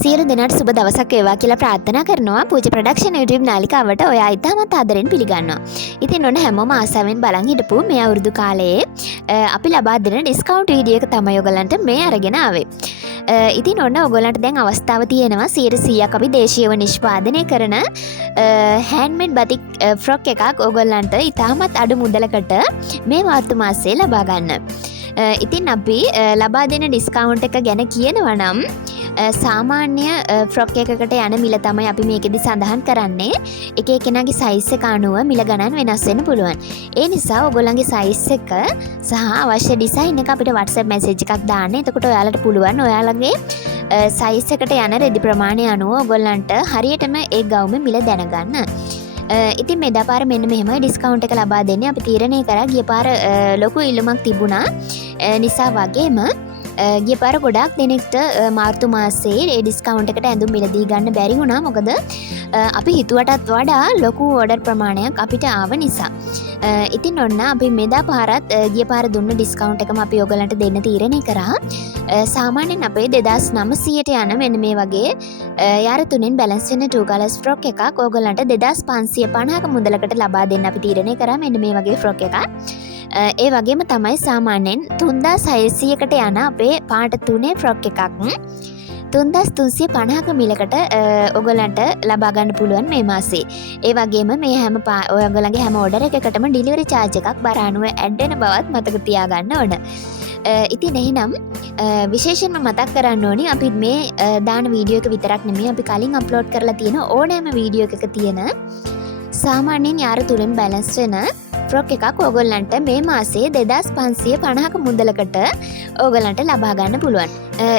සියලු දෙනාට සුබ දවසක් වේවා කියලා ප්‍රාර්ථනා කරනවා. පූජා ප්‍රොඩක්ෂන් YouTube නාලිකාවට ඔයා ඉතාමත් ආදරෙන් පිළිගන්නවා. ඉතින් ඔන්න හැමෝම ආසාවෙන් බලන් හිටපු මේ අවුරුදු කාලයේ අපි ලබා දෙන ඩිස්කවුන්ට් වීඩියෝ එක තමයි ඔයගලන්ට මේ අරගෙන ආවේ. ඉතින් ඔන්න ඔයගලන්ට දැන් අවස්ථාව තියෙනවා 100%ක් අපි දේශීයව නිෂ්පාදනය කරන හෑන්ඩ්මේඩ් බතික් ෆ්‍රොක් එකක් ඔයගලන්ට ඉතාමත් අඩු මුදලකට මේ මාර්තු මාසයේ ලබා ගන්න. ඉතින් අපි ලබා දෙන ඩිස්කවුන්ට් එක ගැන කියනවා නම් සාමාන්‍ය ෆ්‍රොක් එකකට යන මිල තමයි අපි මේකෙදි සඳහන් කරන්නේ. එක එකනාගේ සයිස් එක අනුව මිල ගණන් වෙනස් වෙන්න පුළුවන්. ඒ නිසා ඔයගොල්ලන්ගේ සයිස් එක සහ අවශ්‍ය ඩිසයින් එක අපිට WhatsApp මැසේජ් එකක් දාන්න. එතකොට ඔයාලට පුළුවන් ඔයාලගේ සයිස් එකට යන රෙදි ප්‍රමාණය අනුව ඔයගොල්ලන්ට හරියටම ඒ ගවුමේ මිල දැනගන්න. ඉතින් මෙදා පාර මෙන්න මෙහෙමයි ඩිස්කවුන්ට් එක ලබා දෙන්නේ. අපි තීරණය කරා ගිය පාර ලොකු ඉල්ලුමක් තිබුණා නිසා වගේම ගිය පාර ගොඩාක් දෙනෙක්ට මාර්තු මාසයේ ඒ ඩිස්කවුන්ට් එකට ඇඳුම් මිලදී ගන්න බැරි වුණා. මොකද අපි හිතුවටත් වඩා ලොකු ඕඩර් ප්‍රමාණයක් අපිට ආව නිසා. ඉතින් ඔන්න අපි මෙදා පාරත් ගිය පාර දුන්න ඩිස්කවුන්ට් එකම අපි ඔයගලන්ට දෙන්න තීරණය කරා. සාමාන්‍යයෙන් අපේ 2900ට යන මෙන්න මේ වගේ යාර තුනෙන් බැලන්ස් වෙන 2 කලර්ස් ෆ්‍රොක් එකක් ඔයගලන්ට 2550ක මුදලකට ලබා දෙන්න අපි තීරණය කරා. මෙන්න මේ වගේ ෆ්‍රොක් එකක්. ඒ වගේම තමයි සාමාන්‍යයෙන් 3600කට යන අපේ පාට තුනේ ෆ්‍රොක් එකක් 3350ක මිලකට ඔයගලන්ට ලබා ගන්න පුළුවන් මේ මාසේ. ඒ වගේම මේ හැම ඔයගලගේ හැම ඕඩර් එකකටම ඩිලිවරි charge එකක් බර අනුව ඇඩ් වෙන බවත් මතක තියාගන්න ඕන. ඉතින් එහෙනම් විශේෂයෙන්ම මතක් කරන්න ඕනි අපි මේ දාන වීඩියෝ එක විතරක් නෙමෙයි අපි කලින් අප්ලෝඩ් කරලා තියෙන ඕනෑම වීඩියෝ එකක තියෙන සාමාන්‍යයෙන් යාර තුලින් බැලන්ස් වෙන ෆ්‍රොක් එකක් ඕගොල්ලන්ට මේ මාසේ 2550ක මුදලකට ඕගොල්ලන්ට ලබා ගන්න පුළුවන්.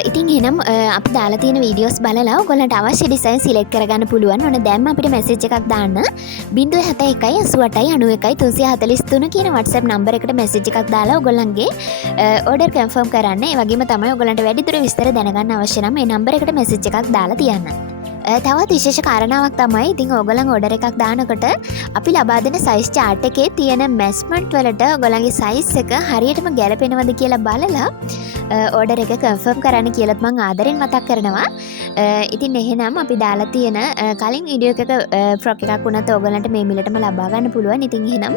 ඉතින් එහෙනම් අපි දාලා තියෙන වීඩියෝස් බලලා ඕගොල්ලන්ට අවශ්‍ය ඩිසයින් සිලෙක්ට් කරගන්න පුළුවන්. ඔන්න දැන්ම අපිට මැසේජ් එකක් දාන්න 071889343 කියන WhatsApp නම්බර් එකට මැසේජ් එකක් දාලා ඕගොල්ලන්ගේ ඕඩර් කන්ෆර්ම් කරන්න. ඒ වගේම තමයි ඕගොල්ලන්ට වැඩිදුර විස්තර දැනගන්න අවශ්‍ය නම් මේ නම්බර් එකට මැසේජ් එකක් දාලා තියන්න. තවත් විශේෂ කාරණාවක් තමයි ඉතින් ඕගොල්ලන් ඕඩර් එකක් දානකොට අපි ලබා දෙන සයිස් chart එකේ තියෙන මෙෂර්මන්ට් වලට ඕගොල්ලන්ගේ සයිස් එක හරියටම ගැලපෙනවද කියලා බලලා ඕඩර් එක කන්ෆර්ම් කරන්න කියලාත් මම ආදරෙන් මතක් කරනවා. ඉතින් එහෙනම් අපි දාලා තියෙන කලින් වීඩියෝ එකක ෆ්‍රොක් එකක් වුණත් ඕගොල්ලන්ට මේ මිලටම ලබා ගන්න පුළුවන්. ඉතින් එහෙනම්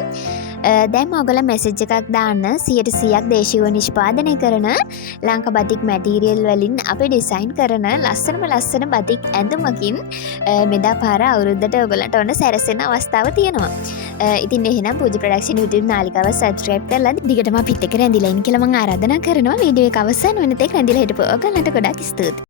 දැන් ඕගොල්ලන් මැසේජ් එකක් දාන්න 100%ක් දේශීයව නිෂ්පාදනය කරන ලංකා බතික් මැටීරියල් වලින් අපි ඩිසයින් කරන ලස්සන බතික් ඇඳුමකින් මෙදා පාර අවුරුද්දට ඔයගලන්ට ඔන්න සැරසෙන අවස්ථාව තියෙනවා. ඉතින් එහෙනම් පූජා ප්‍රොඩක්ෂන් YouTube නාලිකාව subscribe කරලා දිගටම අපිත් එක්ක රැඳිලා ඉන්න කියලා මම ආරාධනා කරනවා. වීඩියෝ එක අවසන් වෙන තෙක් රැඳිලා හිටපුවා ඔයගලන්ට ගොඩාක් ස්තුතියි.